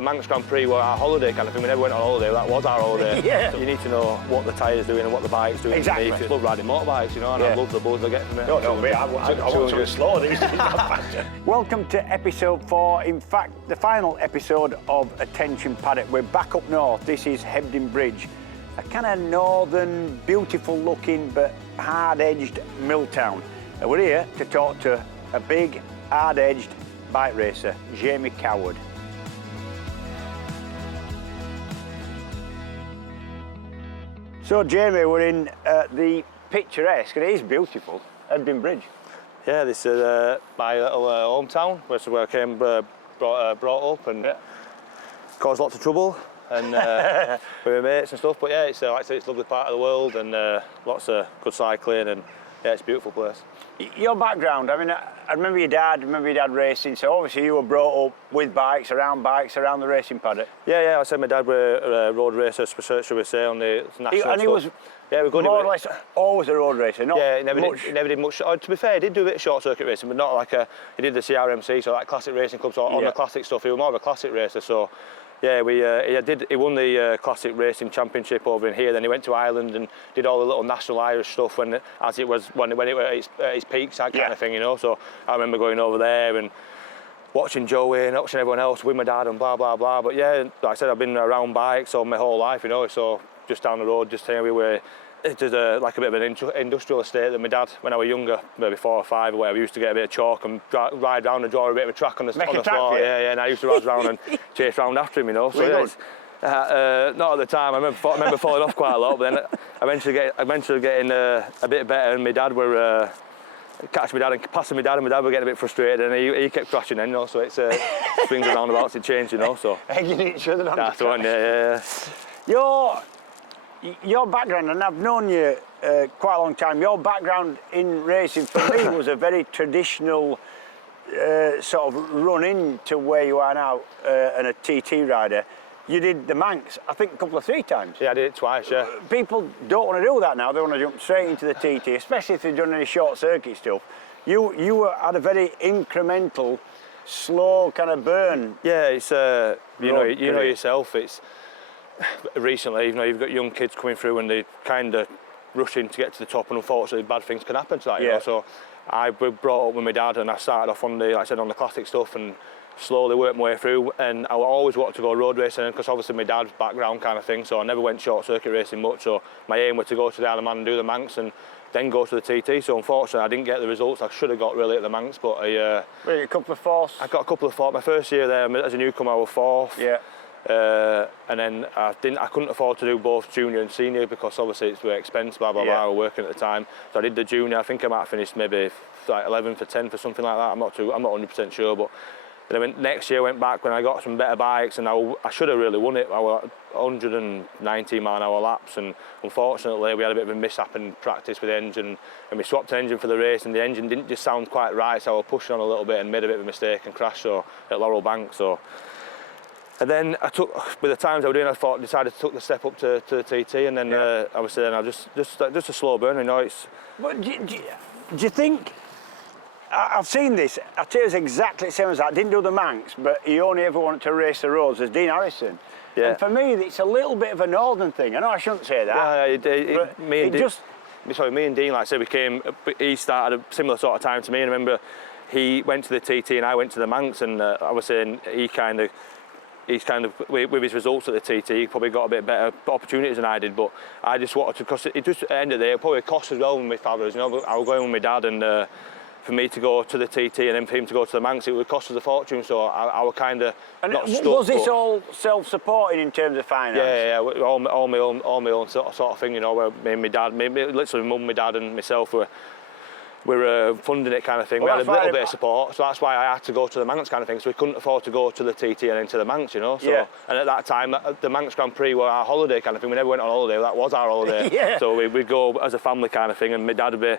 the Manx Grand Prix were our holiday kind of thing. We never went on holiday, that was our holiday. Yeah. So you need to know what the tyres doing and what the bike's doing. Exactly. I love riding motorbikes, you know, and I love the buzz I get from it. No, me, I want something slow these days, not faster. Welcome to episode 4, in fact, the final episode of Attention Paddock. We're back up north. This is Hebden Bridge, a kind of northern, beautiful looking but hard-edged mill town. And we're here to talk to a big, hard-edged bike racer, Jamie Coward. So Jamie, we're in the picturesque, and it is beautiful, Hebden Bridge. Yeah, this is my little hometown, where I came brought up and caused lots of trouble and with my mates and stuff. But yeah, it's like I say, it's a lovely part of the world and lots of good cycling, and yeah, it's a beautiful place. Your background, I mean, I remember your dad racing, so obviously you were brought up with bikes, around the racing paddock. Yeah, I said my dad was a road racer, should we say, on the national And he was good. more or less always a road racer, not he never did much. To be fair, he did do a bit of short circuit racing, but not like he did the CRMC, so like classic racing clubs, or on the classic stuff. He was more of a classic racer, so yeah, he won the classic racing championship over in here. Then he went to Ireland and did all the little national Irish stuff when it was at its peaks, that kind of thing, you know. So I remember going over there and watching Joey and watching everyone else with my dad and blah blah blah. But yeah, like I said, I've been around bikes all my whole life, you know. So just down the road, just here we were. It is like a bit of an industrial estate that my dad, when I was younger, maybe 4 or 5 or whatever, used to get a bit of chalk and ride round and draw a bit of a track on the floor. Yeah, and I used to ride around and chase round after him, you know. So yeah, not at the time. I remember falling off quite a lot, but then eventually getting a bit better, and my dad were catching my dad and passing my dad, and my dad were getting a bit frustrated, and he kept crashing in, you know. So it's swings and roundabouts, it changed, you know. So egging each other on. That's the one, yeah. Your background, and I've known you quite a long time, your background in racing for me was a very traditional sort of run into where you are now, and a TT rider. You did the Manx, I think, a couple of 3 times. Yeah, I did it twice, yeah. People don't want to do that now, they want to jump straight into the TT, especially if they've done any short circuit stuff. You had a very incremental, slow kind of burn. Yeah, it's, you know yourself, it's, recently, you know, you've got young kids coming through and they kind of rushing to get to the top, and unfortunately bad things can happen to that, you know. So I was brought up with my dad, and I started off on the, like I said, on the classic stuff, and slowly worked my way through, and I always wanted to go road racing because obviously my dad's background kind of thing, so I never went short circuit racing much. So my aim was to go to the Isle of Man and do the Manx and then go to the TT. So unfortunately I didn't get the results I should have got really at the Manx, but I a couple of 4s? I got a couple of 4s. My first year there as a newcomer I was 4th. Yeah. And then I couldn't afford to do both junior and senior because obviously it's very expensive, blah blah blah. I was working at the time, so I did the junior. I think I might have finished maybe like 11th or 10th or something like that. I'm not 100% sure, but then next year I went back when I got some better bikes, and I should have really won it. I was 190 mile an hour laps, and unfortunately we had a bit of a mishap in practice with the engine, and we swapped the engine for the race, and the engine didn't just sound quite right, so I was pushing on a little bit and made a bit of a mistake and crashed at Laurel Bank. And then with the times I was doing, I decided to take the step up to the TT, and then obviously then I just a slow burn, you know. It's. But do you think? I've seen this. I tell you, it's exactly the same as that. I didn't do the Manx, but he only ever wanted to race the roads as Dean Harrison. Yeah. And for me, it's a little bit of a northern thing. I know I shouldn't say that. Yeah, me and Dean, like I said, he started a similar sort of time to me, and I remember he went to the TT and I went to the Manx, and I was saying he's kind of, with his results at the TT, he probably got a bit better opportunities than I did, but I just wanted to, because it just, at the end of the day, it probably cost as well with my fathers, you know. I was going with my dad, and for me to go to the TT and then for him to go to the Manx, it would cost us a fortune, so I was kind of not stuck. Was this all self-supporting in terms of finance? Yeah, all my own sort of thing, you know, where me and my dad, literally mum, my dad and myself were funding it kind of thing. Well, we had a little bit of support, so that's why I had to go to the Manx kind of thing, so we couldn't afford to go to the TT and then to the Manx, you know. So, and at that time, the Manx Grand Prix were our holiday kind of thing. We never went on holiday, that was our holiday. So we'd go as a family kind of thing, and my dad would be,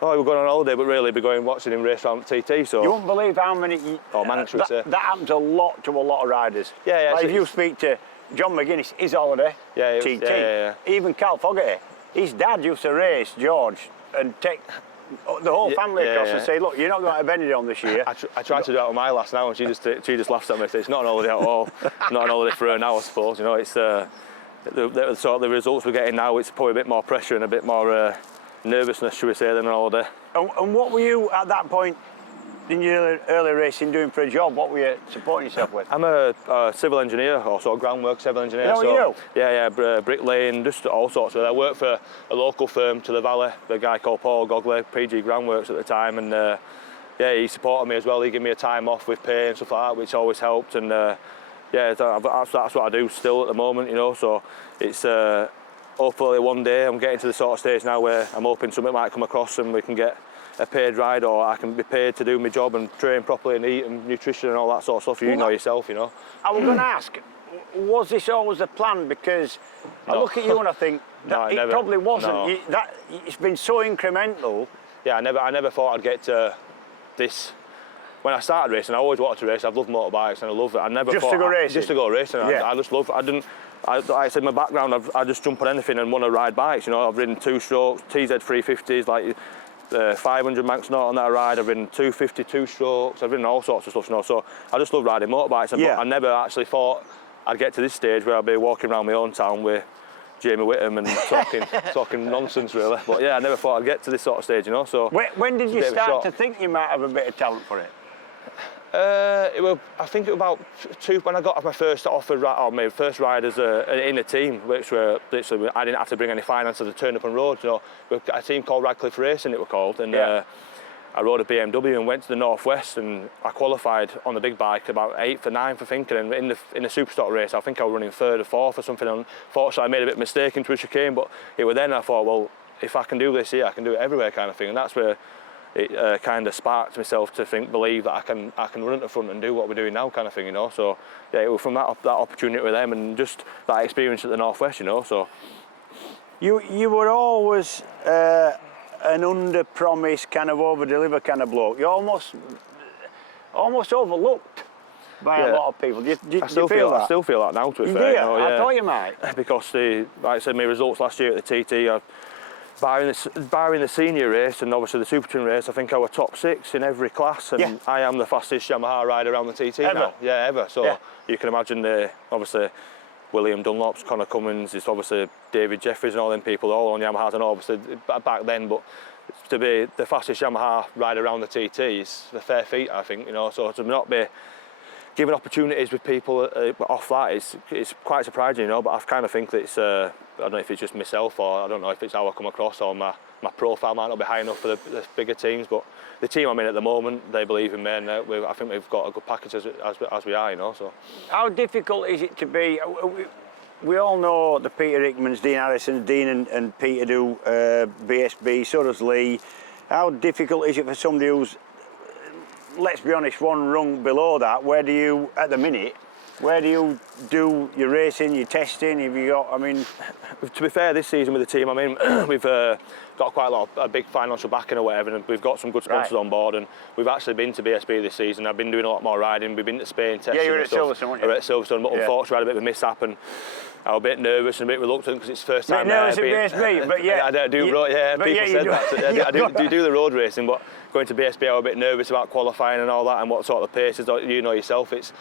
oh, we're going on holiday, but really be going watching him race around the TT. So you won't believe how many. Manx that happens a lot to a lot of riders. Yeah. Like if you speak to John McGuinness, his holiday, TT. Even Cal Fogarty, his dad used to race George and take the whole family across and yeah. say, look, you're not going to have any on this year. I tried to do that with my lass now, and she just laughs at me. It's not an holiday at all. Not an holiday for her now, I suppose. You know, it's the sort of the results we're getting now. It's probably a bit more pressure and a bit more nervousness, should we say, than an holiday. And what were you at that point in your early racing doing for a job? What were you supporting yourself with? I'm a civil engineer, or sort of groundwork civil engineer. Oh, you? Yeah, bricklaying, just all sorts of it. I worked for a local firm to the valley, a guy called Paul Gogley, PG Groundworks at the time, and yeah, he supported me as well. He gave me a time off with pay and stuff like that, which always helped. And yeah, that's what I do still at the moment, you know. So it's hopefully one day I'm getting to the sort of stage now where I'm hoping something might come across and we can get a paid ride, or I can be paid to do my job and train properly and eat and nutrition and all that sort of stuff. You know yourself, you know. I was going to ask, was this always a plan? Because I look at you and I think that it probably wasn't. No. It's been so incremental. Yeah, I never thought I'd get to this. When I started racing, I always wanted to race. I've loved motorbikes and I love it. I never just thought to go racing. Just to go racing. Yeah. I just love it. Like I said, my background, I just jump on anything and want to ride bikes. You know, I've ridden 2-strokes, TZ 350s, like 500 Manx Knot on that ride. I've ridden 250 2-strokes. I've ridden all sorts of stuff. You know, so I just love riding motorbikes. But I never actually thought I'd get to this stage where I'd be walking around my own town with Jamie Whitham and talking nonsense, really. But yeah, I never thought I'd get to this sort of stage, you know. So when did you start to think you might have a bit of talent for it? I think it was about when I got my first offer, or my first ride as in a team, which were literally I didn't have to bring any finances to turn up on roads. You know, we've got a team called Radcliffe Racing, it was called, and I rode a BMW and went to the Northwest, and I qualified on the big bike about 8th or 9th, I think. And in the Superstock race, I think I was running 3rd or 4th or something. Unfortunately, I made a bit of a mistake into a chicane, but it was then I thought, well, if I can do this here, I can do it everywhere, kind of thing. And that's where it kind of sparked myself to believe that I can run at the front and do what we're doing now, kind of thing, you know. So yeah, it was from that opportunity with them and just that experience at the Northwest, you know. So you were always an under-promise, kind of over-deliver kind of bloke. You're almost overlooked by a lot of people. Do you feel that? I still feel that now, to be fair. You know, I thought you might. Because like I said, my results last year at the TT, barring the senior race and obviously the Super Twin race, I think I was top 6 in every class, and I am the fastest Yamaha rider around the TT now. Yeah, ever. So you can imagine obviously William Dunlop's, Connor Cummins, it's obviously David Jeffries and all them people, all on Yamahas, and obviously back then, but to be the fastest Yamaha rider around the TT is a fair feat, I think, you know. So to not be given opportunities with people off that, it's quite surprising, you know. But I kind of think that it's I don't know if it's just myself, or I don't know if it's how I come across, or my profile might not be high enough for the bigger teams. But the team I'm in at the moment, they believe in me, and I think we've got a good package as we are, you know. So how difficult is it to be? We all know the Peter Hickmans, Dean Harrison, Dean and Peter do BSB, so does Lee. How difficult is it for somebody who's, let's be honest, one rung below that? Where do you, at the minute, where do you do your racing, your testing? Have you got, I mean... To be fair, this season with the team, I mean, we've got quite a big financial backing or whatever, and we've got some good sponsors on board, and we've actually been to BSB this season. I've been doing a lot more riding. We've been to Spain testing. Yeah, you were at Silverstone, weren't you? I was at Silverstone, but unfortunately I had a bit of a mishap, and I was a bit nervous and a bit reluctant because it's the first time. Nervous at BSB, but yeah. I do, people said that. I do the road racing, but going to BSB I was a bit nervous about qualifying and all that, and what sort of paces, you know yourself, it's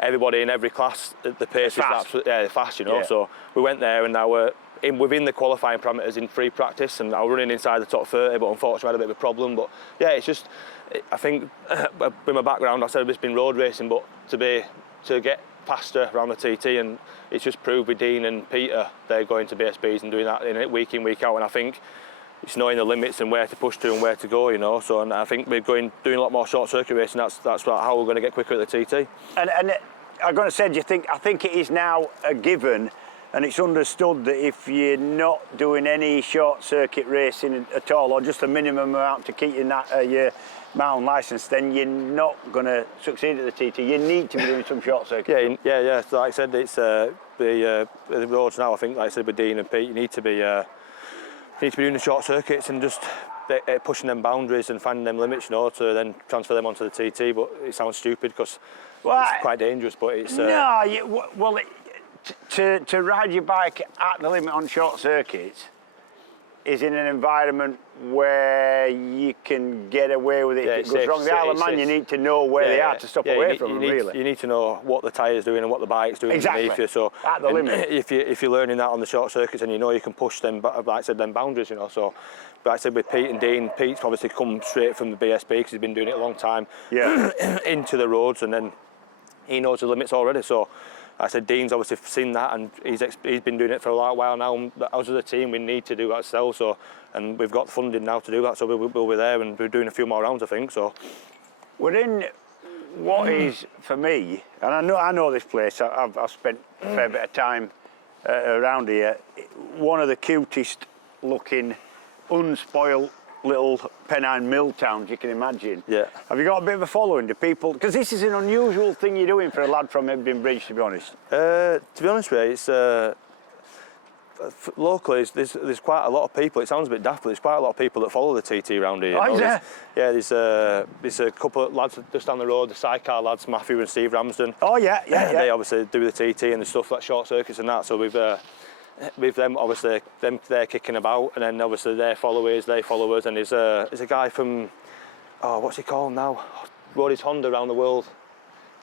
everybody in every class, the pace is absolutely fast, you know. So we went there, and I were within the qualifying parameters in free practice, and I was running inside the top 30, but unfortunately I had a bit of a problem. But yeah, it's just, I think with my background, I said it's been road racing, but to get faster around the TT, and it's just proved with Dean and Peter, they're going to BSBs and doing that week in, week out, and I think it's knowing the limits and where to push to and where to go, you know. So, and I think we're doing a lot more short circuit racing. That's how we're going to get quicker at the TT. And I'm going to say, I think it is now a given, and it's understood that if you're not doing any short circuit racing at all, or just a minimum amount to keep your mountain licence, then you're not going to succeed at the TT. You need to be doing some short circuit. Yeah. So like I said, it's the roads now. I think, like I said with Dean and Pete, you need to be doing the short circuits and just pushing them boundaries and finding them limits, you know, to then transfer them onto the TT. But it sounds stupid because it's quite dangerous. But it's to ride your bike at the limit on short circuits, is in an environment where you can get away with it if it goes wrong. The Isle of Man, you need to know where they are to stop away from them, really. You need to know what the tyre's doing and what the bike's doing underneath you. So at the limit. If you're learning that on the short circuits, and you know you can push them, like I said, them boundaries, you know. So, but like I said, with Pete and Dean, Pete's obviously come straight from the BSB because he's been doing it a long time. Yeah. Into the roads, and then he knows the limits already. So I said Dean's obviously seen that, and he's been doing it for a while now. And us as a team, we need to do that ourselves. So, and we've got funding now to do that. So we'll be there, and we're doing a few more rounds, I think. So we're in what is for me, and I know this place. I've spent a fair bit of time around here. One of the cutest looking, unspoiled little Pennine mill towns you can imagine. Yeah. Have you got a bit of a following? Do people? Because this is an unusual thing you're doing for a lad from Hebden Bridge, to be honest. To be honest with you, it's locally there's quite a lot of people. It sounds a bit daft, but there's quite a lot of people that follow the TT around here. Oh, is there? Yeah, there's a couple of lads just down the road, the sidecar lads, Matthew and Steve Ramsden. Oh yeah. They obviously do the TT and the stuff like short circuits and that. So with them, obviously, they're kicking about, and then obviously their followers, they follow us, and there's a guy from, what's he called now? Rode his Honda around the world.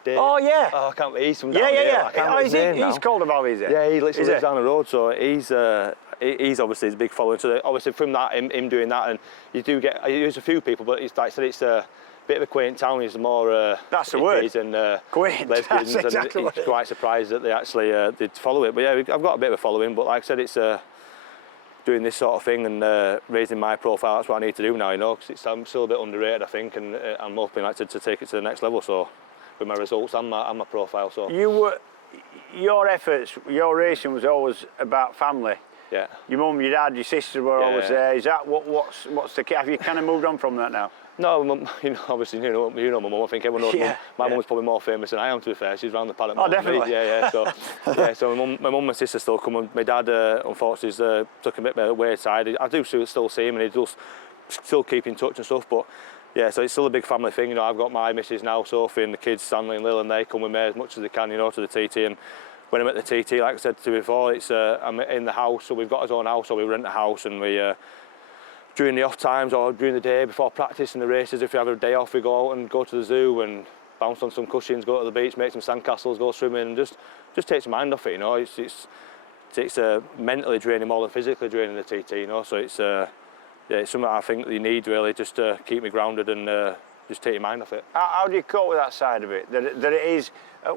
Dave. Oh yeah. Oh, I can't. He's from down here. I can't remember his name now. He's called about, is it? Yeah, he literally lives down the road, so he's obviously his big following. So obviously from that, him doing that, and you do get, there's a few people, but it's like I said, it's a bit of a quaint town. It's more that's the word. And quaint. lesbians, That's exactly and he's quite surprised that they actually did follow it. But yeah, I've got a bit of a following. But like I said, it's doing this sort of thing and raising my profile. That's what I need to do now, you know, because I'm still a bit underrated, I think, and I'm hoping like to take it to the next level. So with my results and my profile. So your efforts, your racing was always about family. Yeah. Your mum, your dad, your sister were always there. Is that what's the key? Have you kind of moved on from that now? No, mum, obviously you know my mum. I think everyone knows. My mum's probably more famous than I am. To be fair, she's round the Paddock. Oh, definitely. Yeah. So my mum and sister still come. And my dad, unfortunately, took a bit of the weird side. I do still see him, and he does still keep in touch and stuff. But yeah, so it's still a big family thing. You know, I've got my missus now, Sophie, and the kids, Stanley and Lil, and they come with me as much as they can, you know, to the TT. And when I'm at the TT, like I said to you before, it's I'm in the house, so we've got our own house, so we rent a house, and we during the off times or during the day before practice and the races, if we have a day off, we go out and go to the zoo and bounce on some cushions, go to the beach, make some sandcastles, go swimming, and just takes your mind off it, you know. It's mentally draining more than physically draining the TT, you know. So it's something I think you need really, just to keep me grounded and just take your mind off it. How do you cope with that side of it? That it is,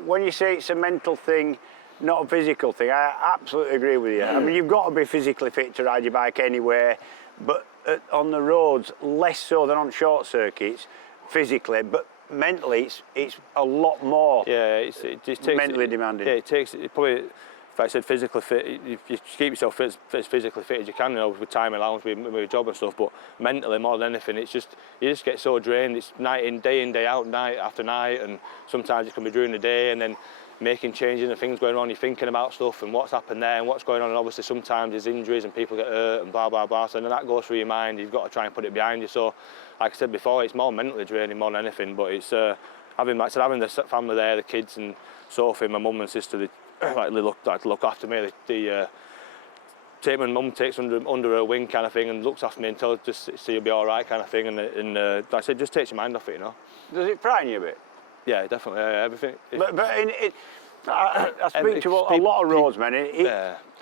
when you say it's a mental thing, not a physical thing, I absolutely agree with you. I mean, you've got to be physically fit to ride your bike anywhere, but on the roads, less so than on short circuits, physically, but mentally, it's a lot more. Yeah, it just takes mentally demanding. Yeah, it probably. If I said physically fit, you keep yourself as physically fit as you can, you know, with time allowance, with your job and stuff. But mentally, more than anything, you just get so drained. It's night in, day out, night after night, and sometimes it can be during the day, and then making changes and things going on. You're thinking about stuff and what's happened there and what's going on. And obviously, sometimes there's injuries and people get hurt and blah blah blah. So then that goes through your mind. You've got to try and put it behind you. So, like I said before, it's more mentally draining more than anything. But it's having the family there, the kids and Sophie, my mum and sister. They look after me. Take my mum takes under her wing kind of thing and looks after me and tells just so you'll be all right kind of thing. And like I said, just takes your mind off it, you know. Does it frighten you a bit? Yeah, definitely. Everything. I speak to a lot of roadsmen.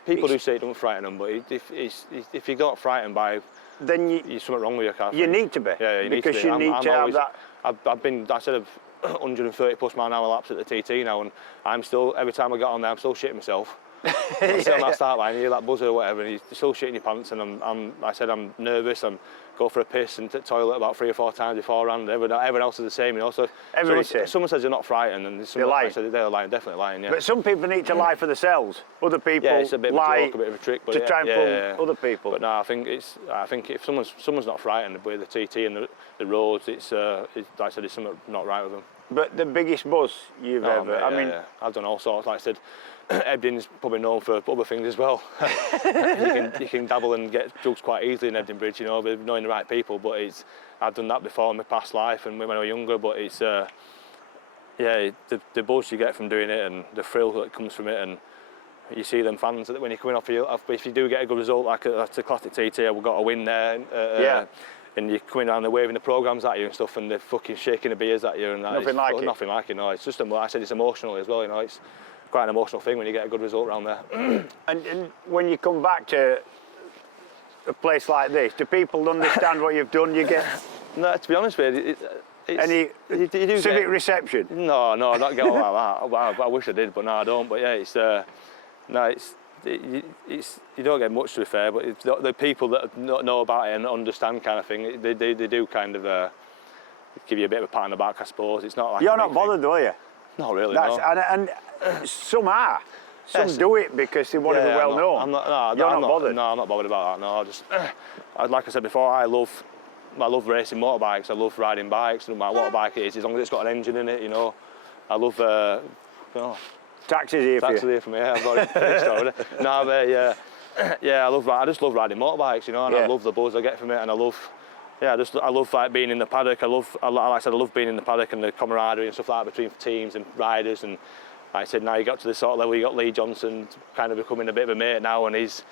People do say it don't frighten them, but if you got frightened by, then you're something wrong with your car. You need to be. Yeah, you need because to be. you need to have that. I've been. I said 130 plus mile an hour laps at the TT now, and I'm still, every time I get on there, I'm still shitting myself. I'm still on that start line, you hear that buzzer or whatever, and you're still shitting your pants, and I'm nervous, I'm go for a piss and toilet about 3 or 4 times beforehand. Everyone else is the same, you know. So someone says you're not frightened, and they're lying. They're lying, definitely lying, yeah. But some people need to lie for themselves. Other people it's a bit lie of a joke, a bit of a trick, but to try and fool other people. But no, I think if someone's not frightened with the TT and the roads, it's like I said, there's something not right with them. But the biggest buzz you've ever, mate, I've done all sorts. Like I said, Hebden's probably known for other things as well. you can dabble and get drugs quite easily in Hebden Bridge, you know, with knowing the right people. But I've done that before in my past life and when I was younger. But it's the buzz you get from doing it and the thrill that comes from it, and you see them fans that when you're coming off, if you do get a good result, like that's a classic TT, we've got a win there. And you're coming down, they're waving the programmes at you and stuff, and they're fucking shaking the beers at you. And nothing like it. Nothing like it, no. It's just, like I said, it's emotional as well, you know. It's quite an emotional thing when you get a good result around there. And when you come back to a place like this, do people understand what you've done? You get... No, to be honest with you, any civic reception? No, not get all like that. I wish I did, but no, I don't. But yeah, you don't get much, to be fair, but the people that know about it and understand kind of thing, they do kind of give you a bit of a pat on the back, I suppose. It's not like you're not bothered, though, are you? Not really. No. And some are. Some do it because they want to be well known. You're not bothered. No, I'm not bothered about that. No, I just like I said before, I love racing motorbikes. I love riding bikes. No matter what bike it is, as long as it's got an engine in it, you know. I love. Taxi's here for you. Taxi's here for me. Yeah, I've got it fixed already. No, but yeah, I just love riding motorbikes, you know, and I love the buzz I get from it, and I love like being in the paddock. Like I said, I love being in the paddock and the camaraderie and stuff like that between teams and riders. And like I said, now you got to this sort of level, you got Lee Johnson kind of becoming a bit of a mate now, and he's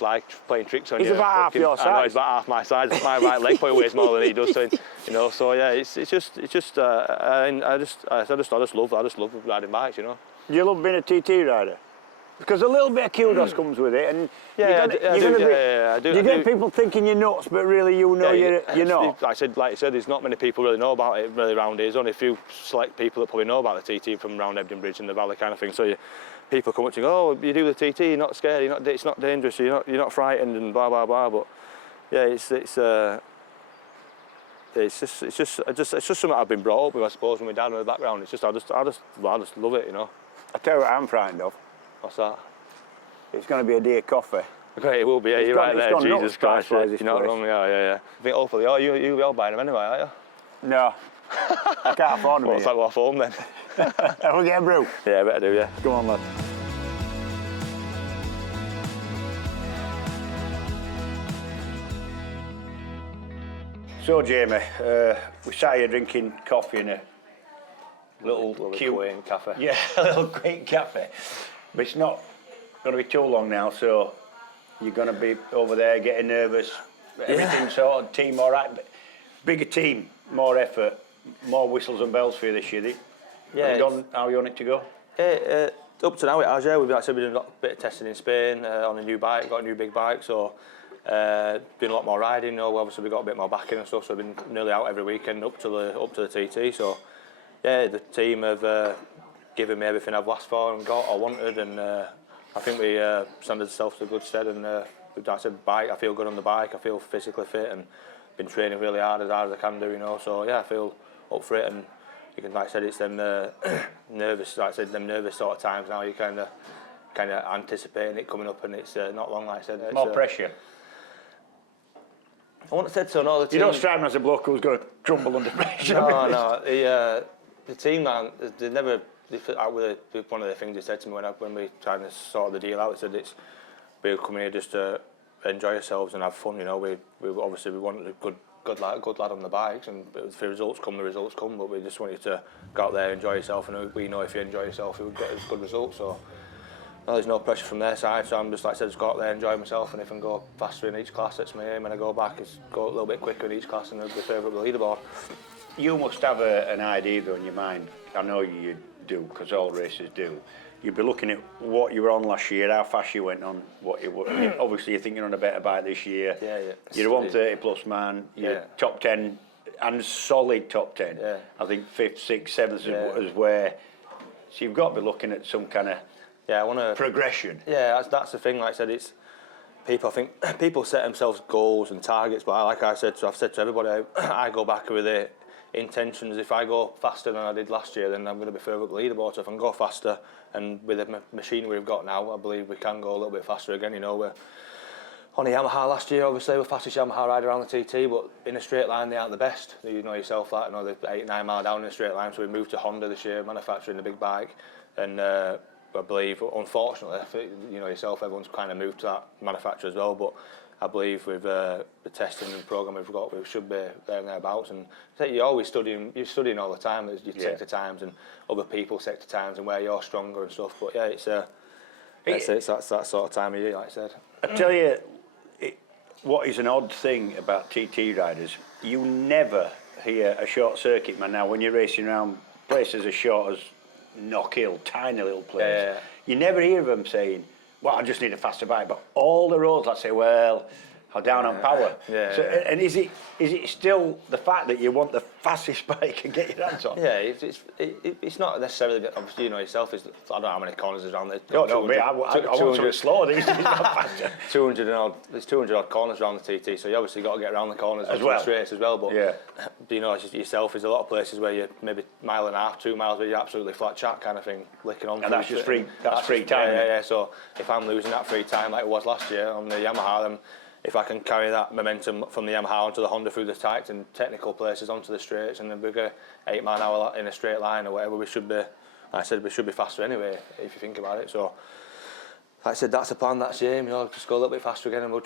like playing tricks on you. He's about half your size. I know, he's about half my size. My right leg probably weighs more than he does, so, you know. So yeah, it's just I just love riding bikes, you know. Do you love being a TT rider? Because a little bit of kudos comes with it, and I do. You get people thinking you're nuts, but really you're not. Like I said, there's not many people really know about it really around here. There's only a few select people that probably know about the TT from around Hebden Bridge and the Valley kind of thing. So people come up to you, oh, you do the TT, you're not scared, it's not dangerous, you're not frightened, and blah blah blah. But yeah, it's just something I've been brought up with, I suppose, with my dad in the background. It's just I just love it, you know. I tell you what I'm frightened of. What's that? It's going to be a day of coffee. Okay, it will be. Yeah, you're right there. Jesus Christ, you're not place. wrong. Yeah. I think hopefully, you'll buying them anyway, aren't you? No, I can't afford them. Well, let's have off home then. We'll get a brew. Yeah, better do. Yeah. Come on, lad. So, Jamie, we sat here drinking coffee in a little cute quaint cafe. Yeah, a little quaint cafe. But it's not going to be too long now, so you're going to be over there getting nervous. Everything sort of team all right. But bigger team, more effort, more whistles and bells for you this year. Yeah. How you want it to go? Yeah, up to now it has, yeah. We've done a bit of testing in Spain on a new bike, got a new big bike, so been a lot more riding. You know, obviously we've got a bit more backing and stuff, so we've been nearly out every weekend up to the TT. So yeah, the team have given me everything I've asked for and got or wanted, and I think we stand ourselves to good stead. And like I said, bike, I feel good on the bike. I feel physically fit and been training really hard as I can do. You know, so yeah, I feel up for it. And you can, like I said, it's them nervous. Like I said, them nervous sort of times now. You kind of anticipating it coming up, and it's not long. Like I said, more pressure. I wouldn't have said so. No, the team. You don't strike me as a bloke who's going to crumble under pressure. No. The team, man, they never. One of the things they said to me when we tried to sort the deal out, they said we're coming here just to enjoy ourselves and have fun. You know, we obviously wanted a good lad on the bikes, and if the results come, but we just want you to go out there, enjoy yourself, and we know if you enjoy yourself, you'll get a good result. So there's no pressure from their side. So I'm just, like I said, just go out there, enjoy myself, and if I can go faster in each class, that's my aim. When I go back, is go a little bit quicker in each class and be further up the leaderboard. You must have an idea though in your mind. I know you do, because all racers do. You'd be looking at what you were on last year, how fast you went on, what you were. Obviously, you're thinking on a better bike this year. Yeah. You're a 130 plus man. You're top 10 and solid top 10. Yeah. I think 5th, 6th, 7th is where. So you've got to be looking at some kind of progression. Yeah, that's the thing. Like I said, it's people. I think people set themselves goals and targets, but like I said, I've said to everybody, I go back with it. Intentions, if I go faster than I did last year, then I'm going to be further up the leaderboard. So if I can go faster, and with the machinery we've got now, I believe we can go a little bit faster again. You know, we're on the Yamaha last year, obviously we're fastest Yamaha rider around the TT, but in a straight line they aren't the best. You know yourself that, you know, they're 8-9 mile down in a straight line. So we moved to Honda this year, manufacturing the big bike, and I believe, unfortunately, you know yourself, everyone's kind of moved to that manufacturer as well, but I believe with the testing and program we've got, we should be there and thereabouts. And you're always studying. You're studying all the time. There's your sector times and other people's sector times and where you're stronger and stuff. But yeah, it's That's it. That's that sort of time of year, like I said. I tell you, what is an odd thing about TT riders, you never hear a short circuit man now when you're racing around places as short as Knockhill, tiny little place. You never hear them saying, well, I just need a faster bike. But all the roads, I say, well, I'm down on power. And is it still the fact that you want the fastest bike you can get your hands on? Yeah, it's not necessarily, obviously, you know yourself, I don't know how many corners there's around there. No, I want something slower these days, not faster. 200 and odd, there's 200 odd corners around the TT, so you obviously got to get around the corners as well. Straights as well, but you know, yourself, there's a lot of places where you're maybe mile and a half, 2 miles where you're absolutely flat chat kind of thing, licking on. And that's just free, that's free time. Yeah, so if I'm losing that free time like it was last year on the Yamaha, then if I can carry that momentum from the Yamaha onto the Honda through the tight and technical places onto the straights, and then we go 8 mile an hour in a straight line or whatever, we should be, like I said, we should be faster anyway, if you think about it. So, like I said, that's the plan, that's the aim, you know, just go a little bit faster again, and I'm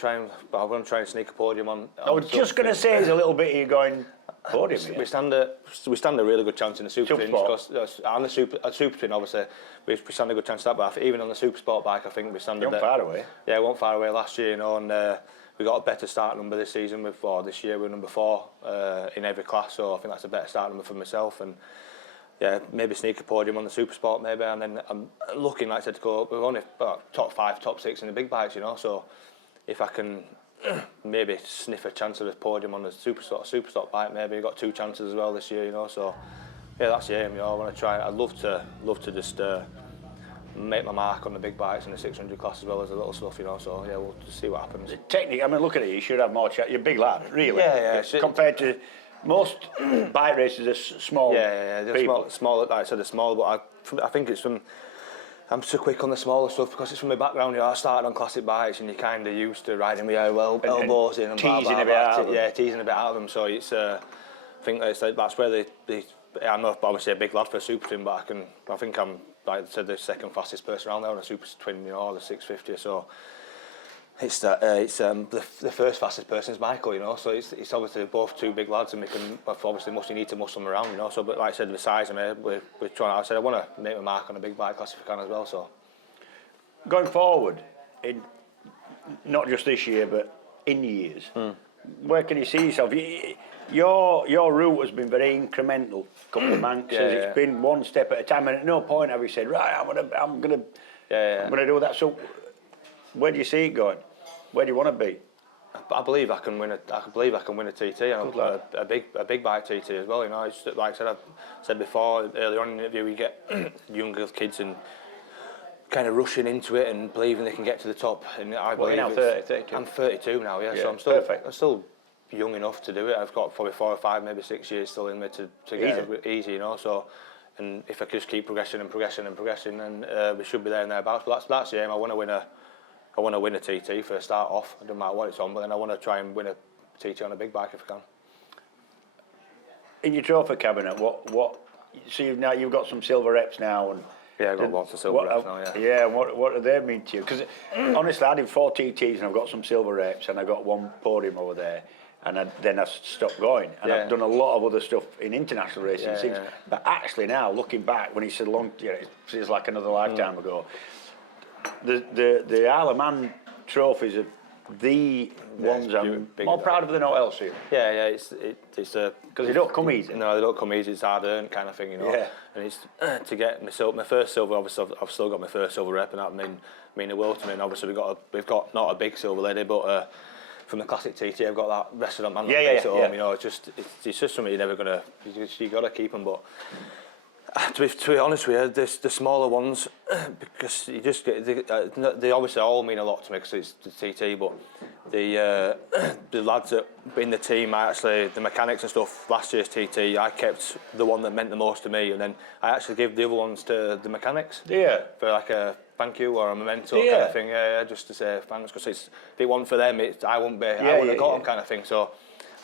going to try and sneak a podium on. I was just going to say, there's a little bit of you going, podium here. We stand a really good chance in the Super Twins, because on the Super Twin, obviously, we stand a good chance of that, but even on the Super Sport bike, I think we stand a bit far away. Yeah, we weren't far away last year, you know, and we got a better start number this season, this year we're number 4 in every class, so I think that's a better start number for myself, and yeah, maybe sneak a podium on the Super Sport maybe, and then I'm looking, like I said, to go, we're only top 5, top 6 in the big bikes, you know, so if I can maybe sniff a chance of a podium on the Super Stock bike, maybe. We've got 2 chances as well this year, you know, so yeah, that's the aim, you know. I want to try, I'd love to just make my mark on the big bikes in the 600 class as well as the little stuff, you know, so yeah, we'll just see what happens. Technically, I mean, look at it, you should have more chance. You're a big lad, really. Yeah. Compared to most bike races are small. They're small, like I said, they're small, but I think it's from, I'm so quick on the smaller stuff because it's from my background. You know, I started on classic bikes, and you're kind of used to riding with your elbows in and teasing a bit out of them. Yeah, teasing a bit out of them. So it's, I think that's where I'm not obviously a big lad for a Super Twin, but I think I'm, like I said, the second fastest person around there on a Super Twin, you know, or the 650. So it's the first fastest person is Michael, you know. So it's obviously both 2 big lads, and we can obviously you need to muscle them around, you know. So, but like I said, the size of me, we're trying. I said I want to make my mark on a big bike class if I can as well. So going forward, in not just this year, but in years, where can you see yourself? Your route has been very incremental. Couple of Manxes, it's been one step at a time, and at no point have you said, right, I'm gonna do that. So where do you see it going? Where do you want to be? I believe I can win a TT, and a big bike TT as well. You know, it's, like I said before earlier on in the interview, we get younger kids and kind of rushing into it and believing they can get to the top. And I believe you're now 32. I'm 32 now, so I'm still young enough to do it. I've got probably 4 or 5, maybe 6 years still in me to get it easy, you know. So, and if I could just keep progressing, then we should be there and thereabouts. But that's the aim. I want to win a TT for a start off. It doesn't matter what it's on, but then I want to try and win a TT on a big bike if I can. In your trophy cabinet, what? So you've got some silver reps now, and yeah, I've got lots of silver reps now. Yeah, and what do they mean to you? Because honestly, I did 4 TTs and I've got some silver reps, and I got 1 podium over there. And then I stopped going, and I've done a lot of other stuff in international racing since. But actually now, looking back, when he said it feels like another lifetime ago. The Isle of Man trophies are the ones I'm more proud of than all else here. Yeah, it's because they don't come easy. No, they don't come easy. It's hard earned kind of thing, you know. Yeah. And it's to get my first silver. Obviously, I've still got my first silver rep, and that mean the world to me. And obviously, we've got not a big silver lady, but. From the classic TT, I've got that rested on man at home. You know, it's just something you're never gonna. You got to keep them, but to be honest with you, the smaller ones, because you just get they obviously all mean a lot to me because it's the TT, but the lads that in the team, the mechanics and stuff. Last year's TT, I kept the one that meant the most to me, and then I actually give the other ones to the mechanics. Yeah. For like a thank you or a memento kind of thing. Yeah, just to say thanks, because if it wasn't for them, I wouldn't have got them kind of thing. So.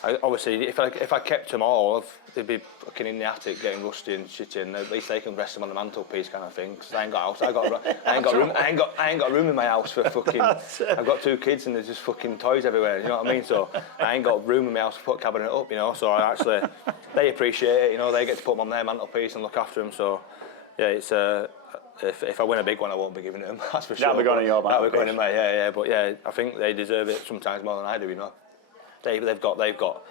Obviously, if I kept them all, they'd be fucking in the attic getting rusty and shitty, and at least they can rest them on the mantelpiece kind of thing. Because I ain't got a house, I ain't got room in my house for fucking. I've got 2 kids and there's just fucking toys everywhere. You know what I mean? So I ain't got room in my house to put a cabinet up. You know, so they appreciate it. You know, they get to put them on their mantelpiece and look after them. So yeah, it's if I win a big one, I won't be giving it them. That's for sure. That'll be going in your bank. That'll be going in my, yeah. But yeah, I think they deserve it sometimes more than I do. You know, they've got.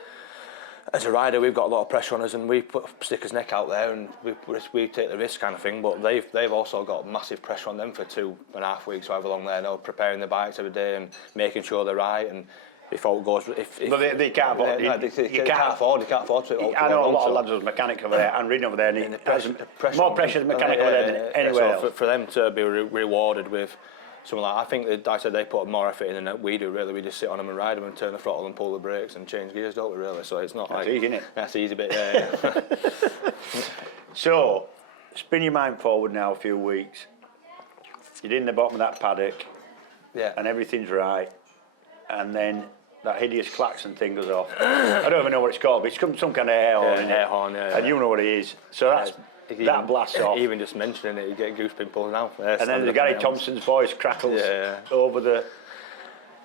As a rider, we've got a lot of pressure on us, and we put Sticker's neck out there, and we take the risk kind of thing. But they've also got massive pressure on them for 2.5 weeks, however long they're now preparing the bikes every day and making sure they're right. And if all goes, if they can't afford, they can't afford to. I know a lot of lads was mechanic over there and ridden over there, and more pressure than mechanic over there than anywhere else. For them to be rewarded with something like, I think I said they put more effort in than we do. Really, we just sit on them and ride them and turn the throttle and pull the brakes and change gears, don't we? Really, so it's not that's like easy, isn't it? That's the easy bit. Yeah. So, spin your mind forward now a few weeks. You're in the bottom of that paddock, yeah, and everything's right, and then that hideous klaxon thing goes off. I don't even know what it's called, but it's some kind of air horn. Air horn, yeah. And you know what it is. So that blasts off. Even just mentioning it, you get goose pimples now. And then the Gary Thompson's voice crackles over the.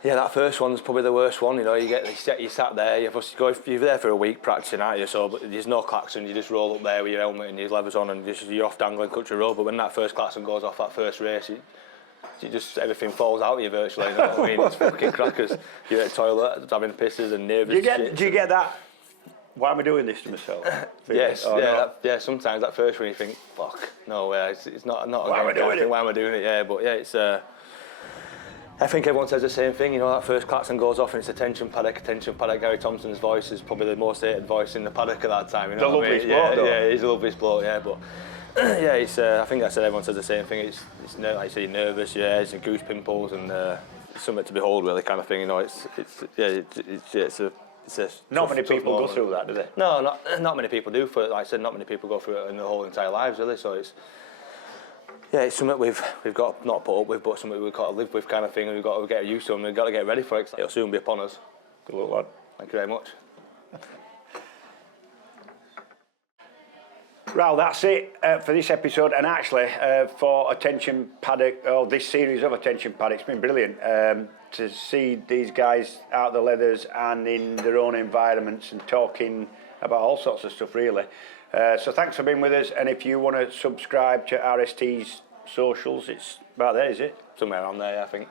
Yeah, that first one's probably the worst one. You know, you sat there. You're there for a week practicing, aren't you? So, but there's no klaxon. You just roll up there with your helmet and your levers on, and you're off dangling country road. But when that first klaxon goes off, that first race, everything falls out of you virtually. You know what I mean? It's fucking crackers. You're at the toilet having pisses and nervous. Do you get that? Why am I doing this to myself? Yes, sometimes that first one you think, fuck, no way, it's not. Why am I doing it? Why am I doing it? Yeah, but yeah, it's. I think everyone says the same thing. You know, that first klaxon goes off and it's attention paddock. Gary Thompson's voice is probably the most hated voice in the paddock at that time. You know, the loveliest bloke, though. Yeah, he's a loveliest bloke. Yeah, but. Yeah, it's. I think I said everyone says the same thing. It's like you say, you're nervous. Yeah, it's goose pimples and something to behold, really, kind of thing. You know, it's not many people go through that, do they? No, not many people do. Like I said, not many people go through it in their whole entire lives, really. So it's something we've got not put up with, but something we've got to live with, kind of thing. And we've got to get used to, and we've got to get ready for it. It'll soon be upon us. Good luck, lad. Thank you very much. Well, that's it for this episode, and actually for Attention Paddock, this series of Attention Paddock, it's been brilliant to see these guys out of the leathers and in their own environments and talking about all sorts of stuff, really. So thanks for being with us, and if you want to subscribe to RST's socials, it's about there, is it? Somewhere on there, I think.